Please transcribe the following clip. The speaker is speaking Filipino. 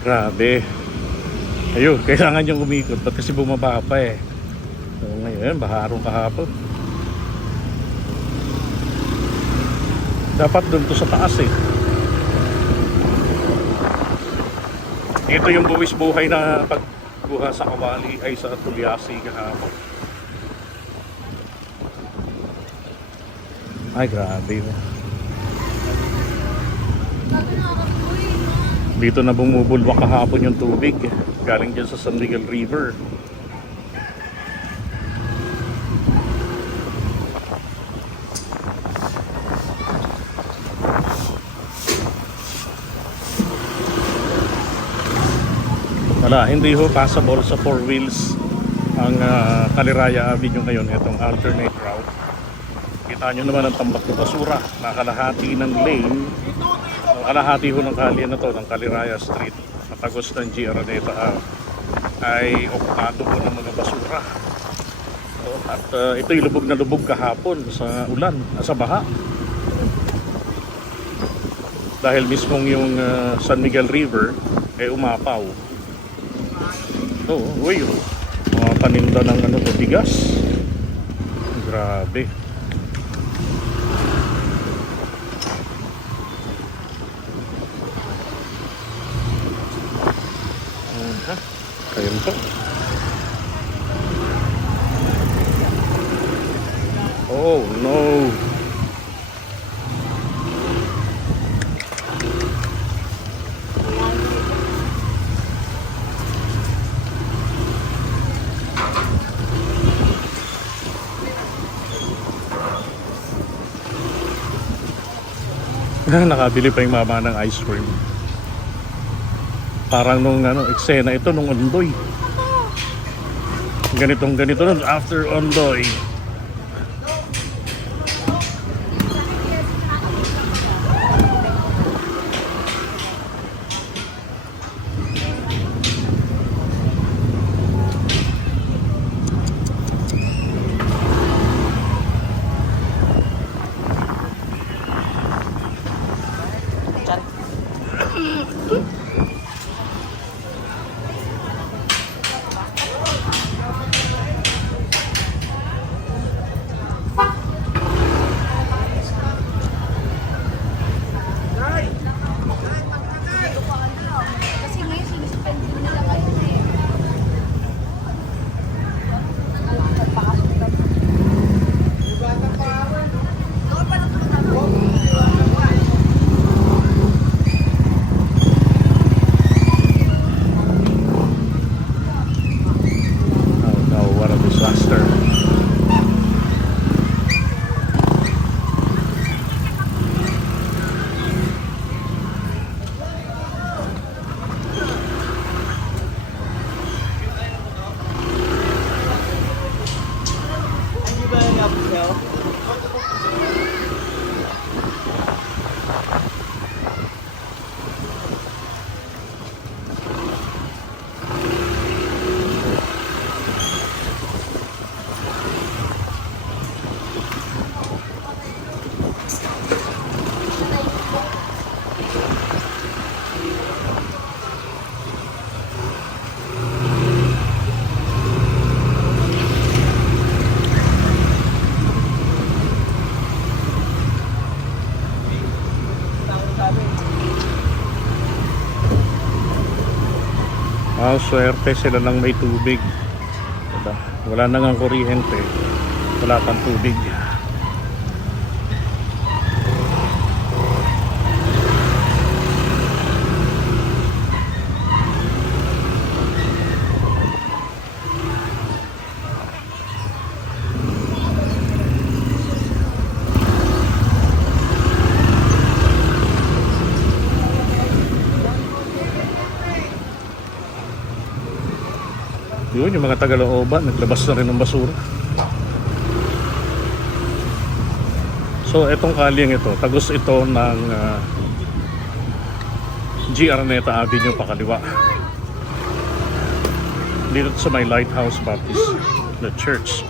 Grabe. Ayun, kailangan yung umikot. Ba't kasi bumaba pa eh. So, ngayon, baharong kahapon. Dapat doon to sa taas eh. Ito yung buwis buhay na pagbuha sa Kawali ay sa Tulyasi kahapon. Ay, grabe. Dito na bumubulwak kahapon yung tubig. Galing dyan sa San Miguel River. Wala, hindi ho passable sa 4 wheels ang Kaliraya Avenue ngayon. Itong alternate route. Kita nyo naman ang tambak ng basura. Nakalahati ng lane. Kalahati ho ng kalye na to ng Kaliraya Street. Matagos ng GR Araneta ay okupado po ng mga basura. So, at ito'y lubog na lubog kahapon sa ulan, sa baha. Dahil mismong yung San Miguel River ay umapaw. So, uy, mga paninda ng ano to, bigas. Grabe. Ayun po. Oh no. Nakabili pa yung mama ng ice cream. Parang nung eksena ito nung Ondoy. Ganitong ganito nun after Ondoy. Swerte sila lang may tubig. Diba? Wala na nga kuryente, wala pang tubig. Yun, yung mga Tagalooban, naglabas na rin ng basura. So, etong kalyeng ito, tagos ito ng GR Araneta Avenue pakaliwa. Dito sa may Lighthouse Baptist na Church.